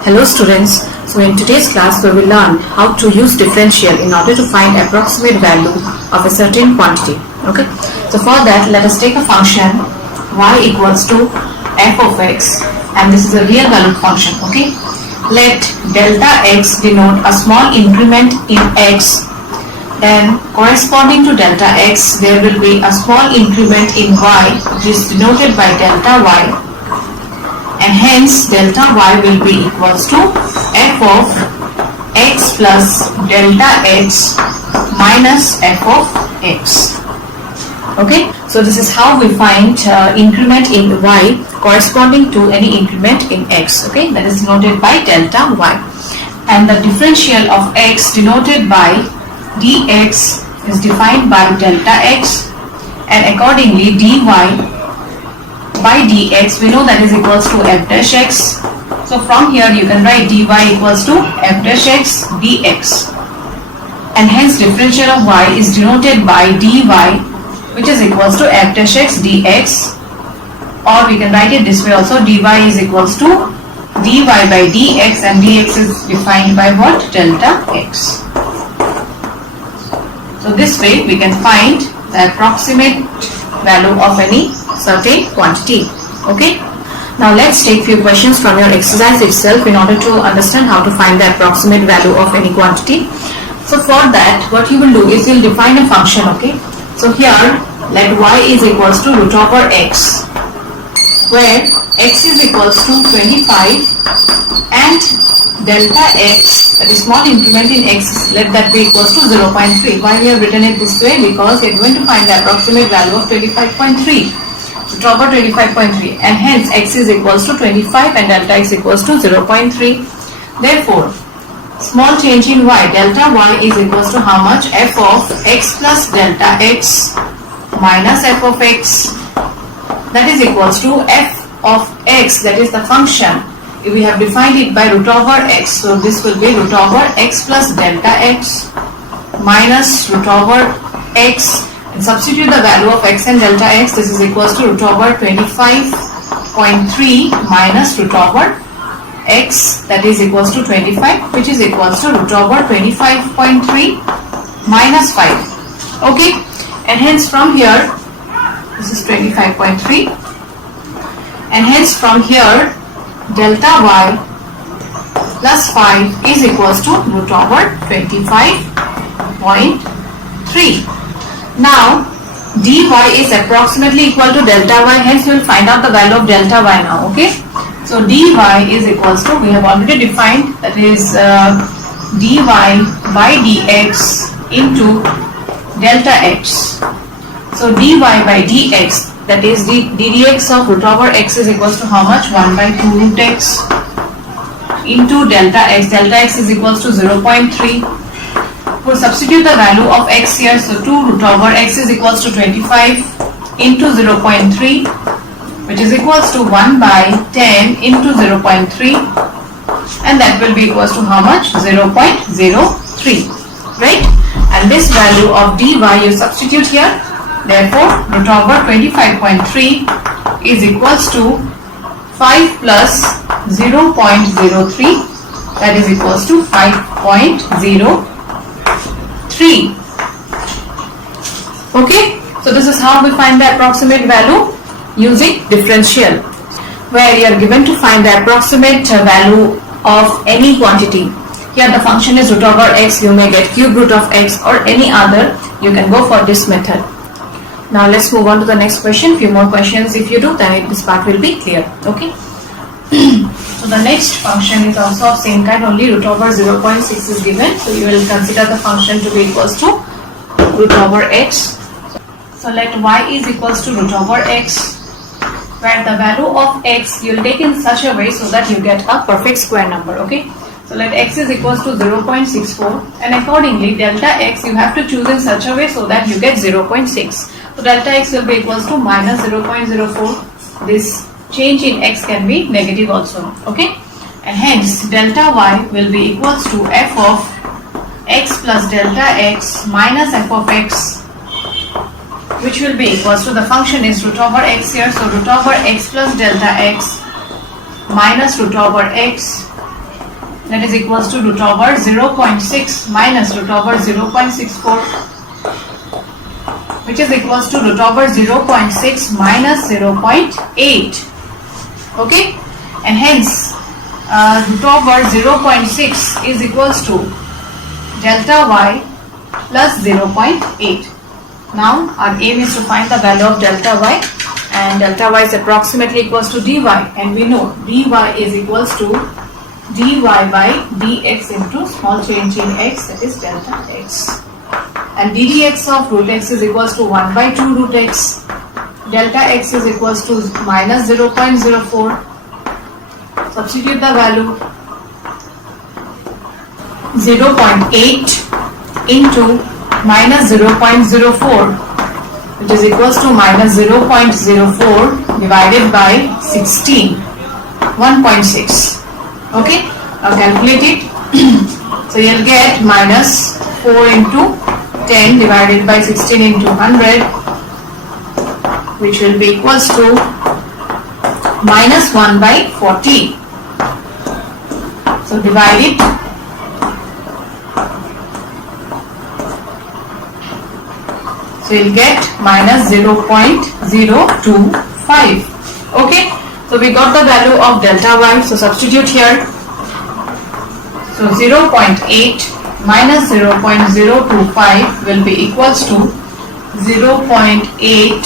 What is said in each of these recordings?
Hello students, so in today's class we will learn how to use differential in order to find approximate value of a certain quantity. Okay, so for that let us take a function y equals to f of x, and this is a real valued function. Okay, let delta x denote a small increment in x, then corresponding to delta x there will be a small increment in y which is denoted by delta y, and hence delta y will be equals to f of x plus delta x minus f of x. Okay, so this is how we find increment in y corresponding to any increment in x. Okay, that is denoted by delta y, and the differential of x denoted by dx is defined by delta x, and accordingly dy by dx we know that is equals to f dash x. So from here you can write dy equals to f dash x dx, and hence differential of y is denoted by dy, which is equals to f dash x dx, or we can write it this way also, dy is equals to dy by dx, and dx is defined by what? Delta x. So this way we can find the approximate value of any certain quantity. Okay, now let's take few questions from your exercise itself in order to understand how to find the approximate value of any quantity. So for that what you will do is you will define a function. Okay, so here let y is equals to root over x, where x is equals to 25 and delta x, that is small increment in x, let that be equals to 0.3. Why we have written it this way? Because we are going to find the approximate value of 25.3, root over 25.3, and hence x is equals to 25 and delta x equals to 0.3. Therefore small change in y, delta y is equals to how much? F of x plus delta x minus f of x, that is equals to f of x, that is the function. We have defined it by root over x, so this will be root over x plus delta x minus root over x, and substitute the value of x and delta x. This is equals to root over 25.3 minus root over x, that is equals to 25, which is equals to root over 25.3 minus 5. Okay, and hence from here this is 25.3, and hence from here delta y plus 5 is equals to root over 25.3. Now dy is approximately equal to delta y, hence we will find out the value of delta y now. Okay, so dy is equals to, we have already defined, that is dy by dx into delta x. So dy by dx, that is the ddx of root over x is equals to how much? 1 by 2 root x into delta x. Delta x is equals to 0.3. We'll substitute the value of x here, so 2 root over x is equals to 25 into 0.3, which is equals to 1 by 10 into 0.3, and that will be equals to how much? 0.03, right? And this value of dy you substitute here. Therefore root over 25.3 is equals to 5 plus 0.03, that is equals to 5.03. Okay, so this is how we find the approximate value using differential, where you are given to find the approximate value of any quantity. Here the function is root over x, you may get cube root of x or any other, you can go for this method. Now let's move on to the next question. Few more questions if you do, then this part will be clear. Okay. So the next function is also of same kind, only root over 0.6 is given. So you will consider the function to be equals to root over x. So let y is equals to root over x, where the value of x you will take in such a way so that you get a perfect square number. Okay. So let x is equals to 0.64, and accordingly delta x you have to choose in such a way so that you get 0.6. So delta x will be equals to minus 0.04. This change in x can be negative also. Okay, and hence delta y will be equals to f of x plus delta x minus f of x, which will be equals to, the function is root over x here, so root over x plus delta x minus root over x that is equals to root over 0.6 minus root over 0.64, which is equals to root over 0.6 minus 0.8. Okay, and hence root over 0.6 is equals to delta y plus 0.8. Now our aim is to find the value of delta y, and delta y is approximately equals to dy, and we know dy is equals to dy by dx into small change in x, that is delta x, and ddx of root x is equals to 1 by 2 root x. Delta x is equals to minus 0.04. Substitute the value 0.8 into minus 0.04, which is equals to minus 0.04 divided by 16, 1.6. Okay, now calculate it. So you'll get minus 4 into 10 divided by 16 into 100, which will be equals to minus 1 by 40. So divide it. So you'll get minus 0.025. Okay, so we got the value of delta y. So substitute here. So 0.8 minus 0.025 will be equals to 0.8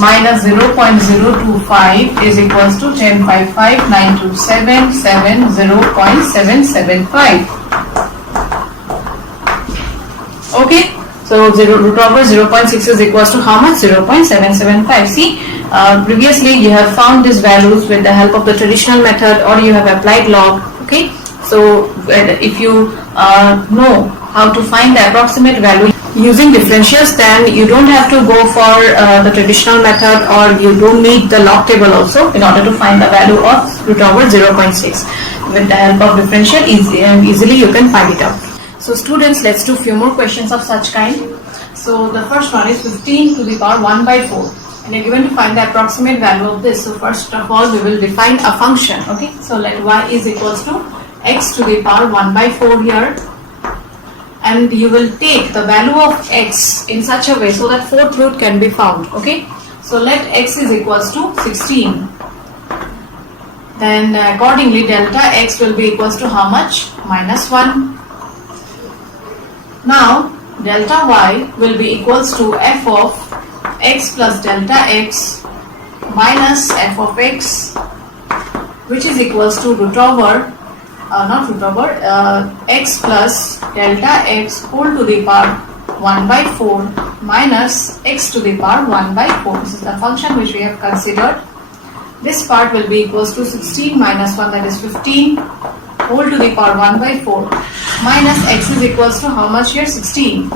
minus 0.025 is equals to 1055,927,70.775. Okay, so root over 0.6 is equals to how much? 0.775. See, previously you have found these values with the help of the traditional method, or you have applied log. Okay, so if you know how to find the approximate value using differentials, then you don't have to go for the traditional method, or you don't need the log table also in order to find the value of root over 0.6. With the help of differential, easily you can find it out. So students, let's do few more questions of such kind. So the first one is 15 to the power 1 by 4, and you're given to find the approximate value of this. So first of all, we will define a function. Okay, so let y is equals to x to the power 1 by 4 here, and you will take the value of x in such a way so that fourth root can be found. Okay, so let x is equals to 16. Then accordingly delta x will be equals to how much? Minus 1. Now delta y will be equals to f of x plus delta x minus f of x, which is equals to root over x plus delta x whole to the power 1 by 4 minus x to the power 1 by 4. This is the function which we have considered. This part will be equals to 16 minus 1, that is 15 whole to the power 1 by 4 minus x is equals to how much here? 16.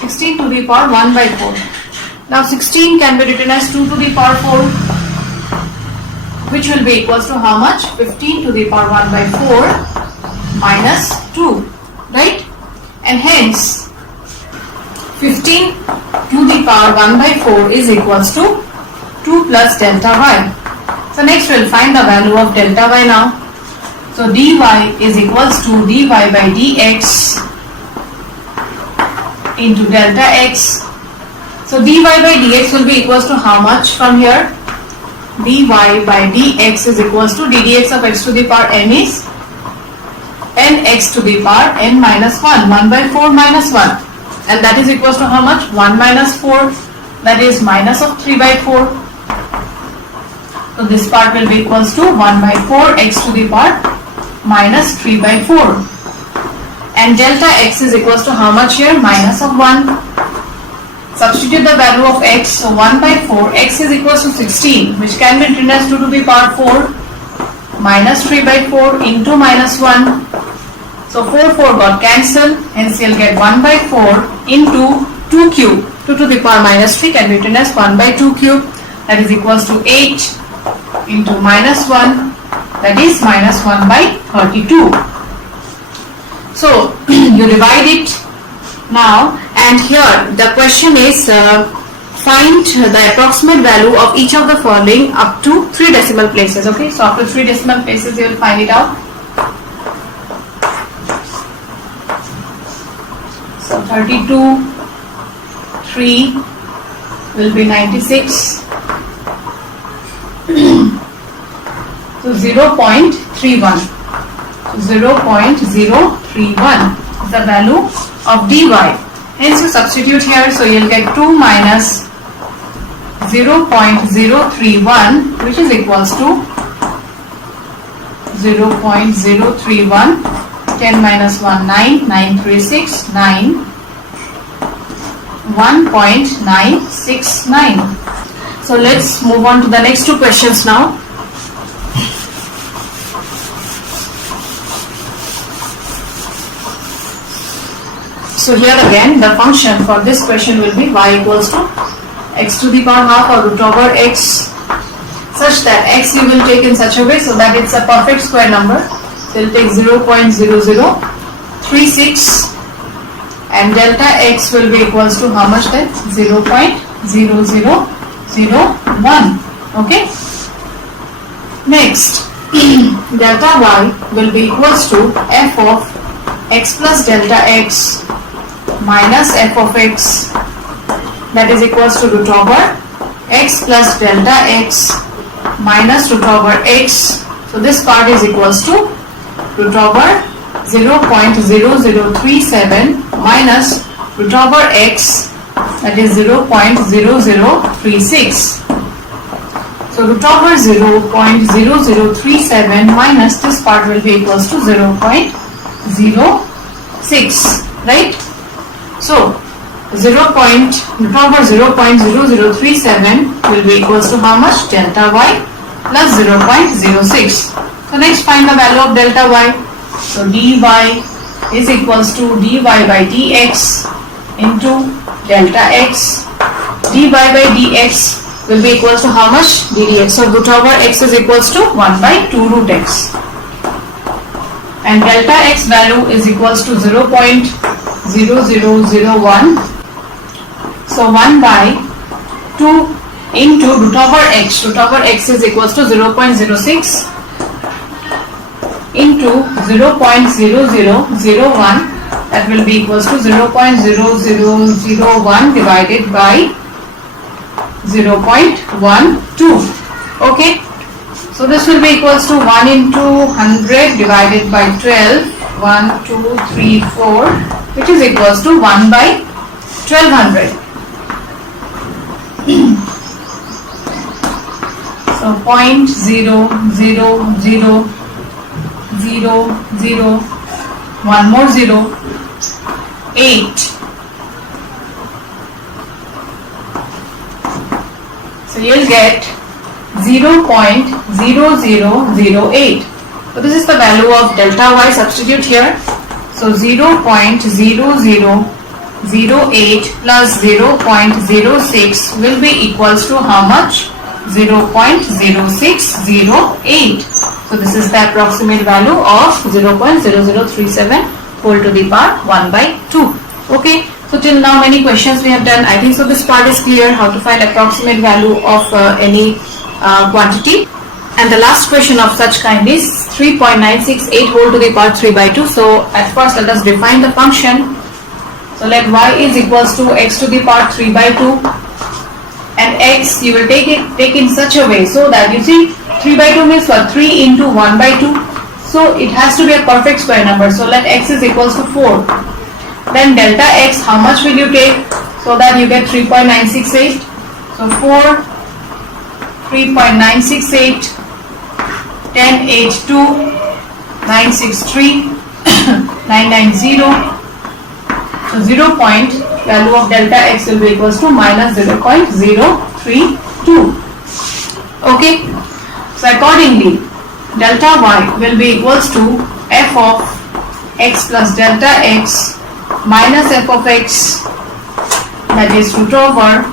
16 to the power 1 by 4. Now 16 can be written as 2 to the power 4, which will be equals to how much? 15 to the power 1 by 4 minus 2, right? And hence 15 to the power 1 by 4 is equals to 2 plus delta y. So next we'll find the value of delta y now. So dy is equals to dy by dx into delta x. So dy by dx will be equals to how much from here? Dy by dx is equals to ddx of x to the power n is n x to the power n minus 1, 1 by 4 minus 1, and that is equals to how much? 1 minus 4, that is minus of 3 by 4. So this part will be equals to 1 by 4 x to the power minus 3 by 4, and delta x is equals to how much here? Minus of 1. Substitute the value of x. So 1 by 4, x is equals to 16, which can be written as 2 to the power 4 minus 3 by 4 into minus 1. So 4 got cancelled, hence you'll get 1 by 4 into 2 cube. 2 to the power minus 3 can be written as 1 by 2 cube, that is equals to 8 into minus 1, that is minus 1 by 32. So you divide it now, and here the question is find the approximate value of each of the following up to 3 decimal places. Okay, so after 3 decimal places you will find it out. So 32, 3 will be 96. So 0.31. So 0.031 is the value of dy. Hence you substitute here, so you'll get 2 minus 0.031, which is equals to 0.031. 10 minus 1, 9, 9, 3, 6, 9, 1.969. So let's move on to the next two questions now. So here again the function for this question will be y equals to x to the power half or root over x, such that x you will take in such a way so that it's a perfect square number. So you'll take 0.0036 and delta x will be equals to how much then? 0.0001. Okay. Next, delta y will be equals to f of x plus delta x minus f of x, that is equals to root over x plus delta x minus root over x. So this part is equals to root over 0.0037 minus root over x, that is 0.0036. So root over 0.0037 minus this part will be equals to 0.06, right? So root over 0.0037 will be equals to how much? Delta y plus 0.06. So next find the value of delta y. So dy is equals to dy by dx into delta x. dy by dx will be equals to how much? ddx. So root over x is equals to 1 by 2 root x. And delta x value is equals to 0.0001. So 1 by 2 into root over x. Root over x is equals to 0.06 into 0.0001. That will be equals to 0.0001 divided by 0.12. Okay. So this will be equals to 1 into 100 divided by 12. 1, 2, 3, 4, which is equals to 1 by 1200. So 0.00000, one more 0, 8. So you'll get 0.0008. So this is the value of delta y. Substitute here. So 0.0008 plus 0.06 will be equals to how much? 0.0608. So this is the approximate value of 0.0037 whole to the power 1 by 2. Okay. So till now many questions we have done. I think so this part is clear, how to find approximate value of any quantity. And the last question of such kind is 3.968 whole to the power 3 by 2. So at first let us define the function. So let y is equals to x to the power 3 by 2, and x you will take in such a way so that you see 3 by 2 means what? 3 into 1 by 2. So it has to be a perfect square number. So let x is equals to 4. Then delta x, how much will you take so that you get 3.968? So 4, 3.968, 10, 8, 2, 963, 990. So 0 point value of delta x will be equals to minus 0.032. Okay. So accordingly, delta y will be equals to f of x plus delta x minus f of x, that is root over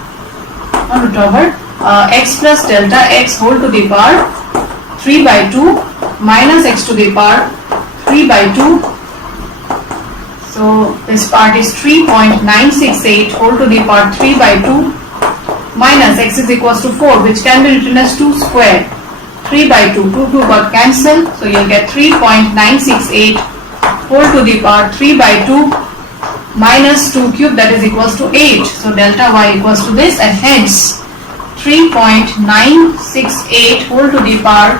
x plus delta x whole to the power 3 by 2 minus x to the power 3 by 2. So this part is 3.968 whole to the power 3 by 2 minus x is equals to 4, which can be written as 2 square. 3 by 2, 2 got cancelled. So you'll get 3.968 whole to the power 3 by 2 minus 2 cube, that is equals to 8. So delta y equals to this, and hence 3.968 whole to the power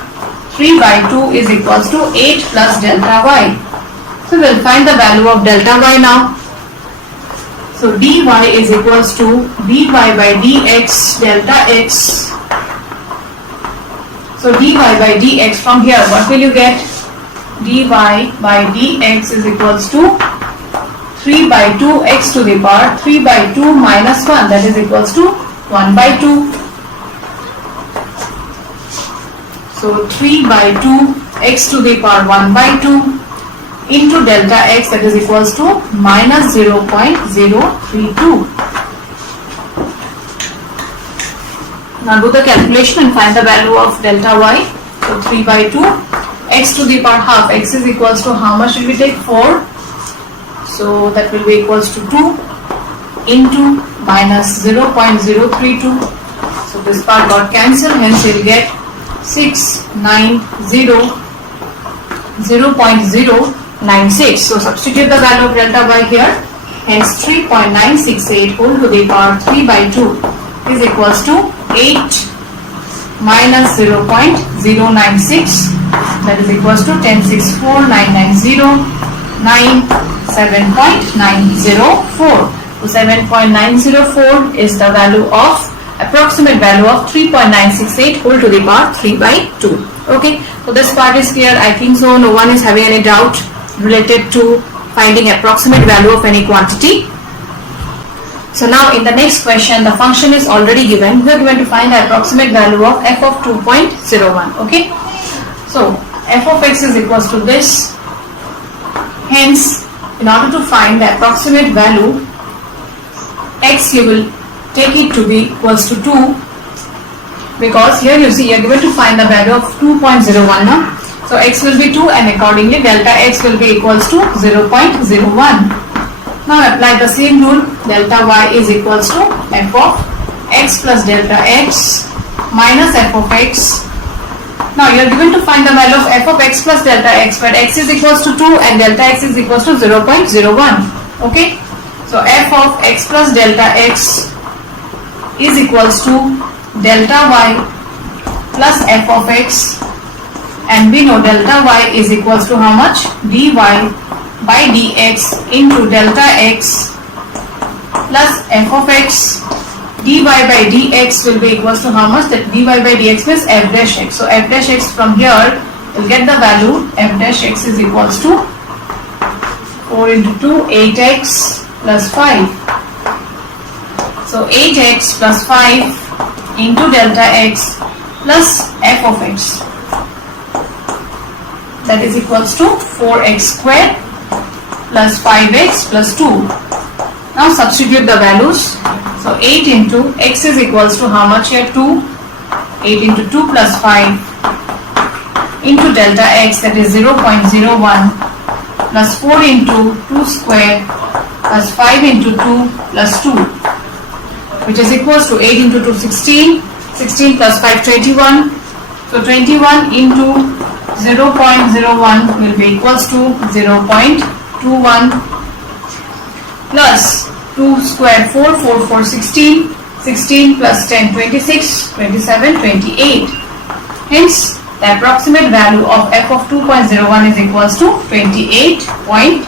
3 by 2 is equals to 8 plus delta y. So we will find the value of delta y now. So dy is equals to dy by dx delta x. So dy by dx, from here what will you get? Dy by dx is equals to 3 by 2 x to the power 3 by 2 minus 1, that is equals to 1 by 2. So 3 by 2 x to the power 1 by 2 into delta x, that is equals to minus 0.032. Now do the calculation and find the value of delta y. So 3 by 2 x to the power half, x is equals to how much will we take? 4. So that will be equals to 2 into minus 0.032. So this part got cancelled, hence we will get 0.096. So substitute the value of delta y here, hence 3.968 whole to the power 3 by 2 is equals to 8 minus 0.096, that is equals to 1064,990,97.904. So 7.904 is the value of approximate value of 3.968 whole to the power 3 by 2. Okay, so this part is clear. I think so no one is having any doubt related to finding approximate value of any quantity. So now in the next question, the function is already given. We are going to find the approximate value of f of 2.01. Okay, so f of x is equals to this. Hence, in order to find the approximate value, x you will take it to be equals to 2, because here you see you are given to find the value of 2.01 now. So x will be 2 and accordingly delta x will be equals to 0.01. Now apply the same rule. Delta y is equals to f of x plus delta x minus f of x. Now you are given to find the value of f of x plus delta x, where x is equals to 2 and delta x is equals to 0.01. Okay, so f of x plus delta x is equals to delta y plus f of x, and we know delta y is equals to how much? Dy by dx into delta x plus f of x. Dy by dx will be equals to how much? That dy by dx means f dash x. So f dash x, from here we'll get the value f dash x is equals to 4 into 2, 8x plus 5. So 8x plus 5 into delta x plus f of x, that is equals to 4x square plus 5x plus 2. Now substitute the values. So 8 into x is equals to how much here? 2. 8 into 2 plus 5 into delta x, that is 0.01 plus 4 into 2 square plus 5 into 2 plus 2, which is equals to 8 into 2 16, 16 plus 5 21. So 21 into 0.01 will be equals to 0.21 plus 2 square 4, 4, 4, 16, 16 plus 10, 26, 27, 28. Hence, the approximate value of f of 2.01 is equals to 28.21.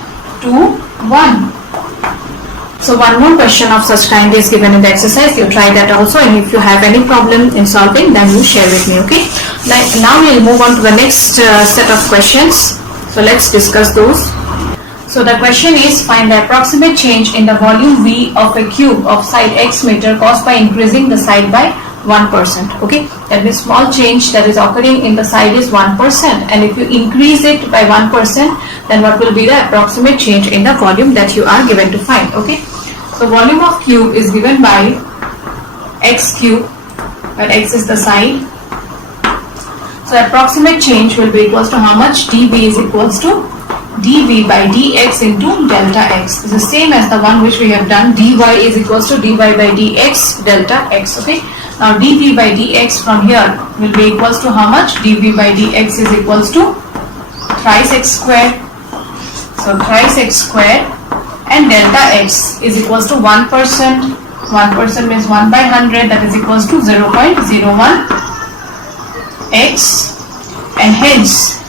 So one more question of such kind is given in the exercise. You try that also, and if you have any problem in solving, then you share with me. Okay. Now we'll move on to the next set of questions. So let's discuss those. So the question is, find the approximate change in the volume V of a cube of side x meter caused by increasing the side by 1%. Okay, that means small change that is occurring in the side is 1%, and if you increase it by 1%, then what will be the approximate change in the volume that you are given to find. Okay, so volume of cube is given by x cube, where x is the side. So approximate change will be equals to how much? dV is equals to dV by dx into delta x. This is same as the one which we have done. dy is equals to dy by dx delta x. Okay. Now dV by dx from here will be equals to how much? dV by dx is equals to thrice x square. So thrice x square, and delta x is equals to 1%. 1% means 1 by 100, that is equals to 0.01 x, and hence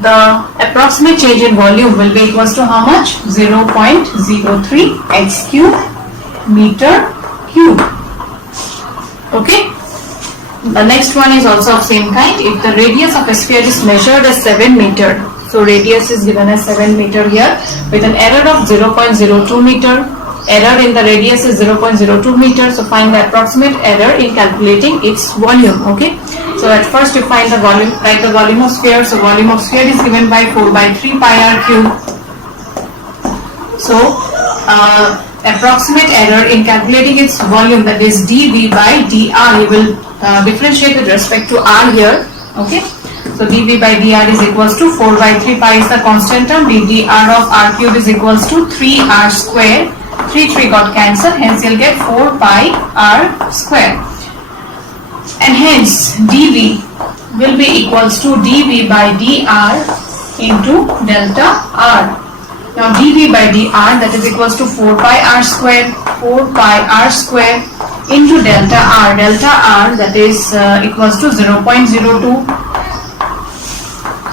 the approximate change in volume will be equals to how much? 0.03 x cube meter cube. Okay. The next one is also of same kind. If the radius of a sphere is measured as 7 meter, so radius is given as 7 meter here with an error of 0.02 meter. Error in the radius is 0.02 meter. So find the approximate error in calculating its volume. Okay. So at first you find the volume, write the volume of sphere. So volume of sphere is given by 4 by 3 pi r cube. So approximate error in calculating its volume, that is dV by dr, you will differentiate with respect to r here. Okay. So dV by dr is equals to 4 by 3 pi is the constant term. dr of r cube is equals to 3r square. 3 got cancelled, hence you'll get 4 pi r square. And hence dV will be equals to dV by dr into delta r. Now dV by dr, that is equals to 4 pi r square. 4 pi r square into delta r. Delta r, that is equals to 0.02.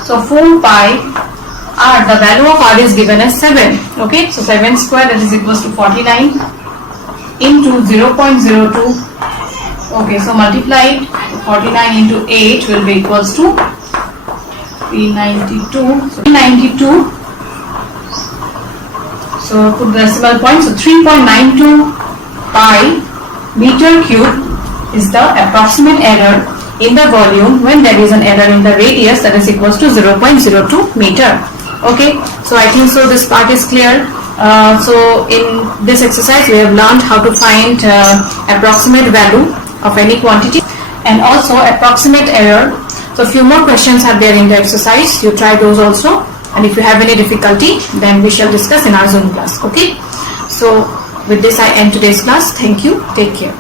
So 4 pi r, the value of r is given as 7. Okay, so 7 square, that is equals to 49 into 0.02. Okay, so multiply it. 49 into 8 will be equals to 392. So 392. So put the decimal point. So 3.92 pi meter cube is the approximate error in the volume when there is an error in the radius, that is equals to 0.02 meter. Okay, so I think so this part is clear. So in this exercise we have learned how to find approximate value of any quantity and also approximate error. So few more questions are there in the exercise. You try those also, and if you have any difficulty then we shall discuss in our Zoom class. Okay, so with this I end today's class. Thank you. Take care.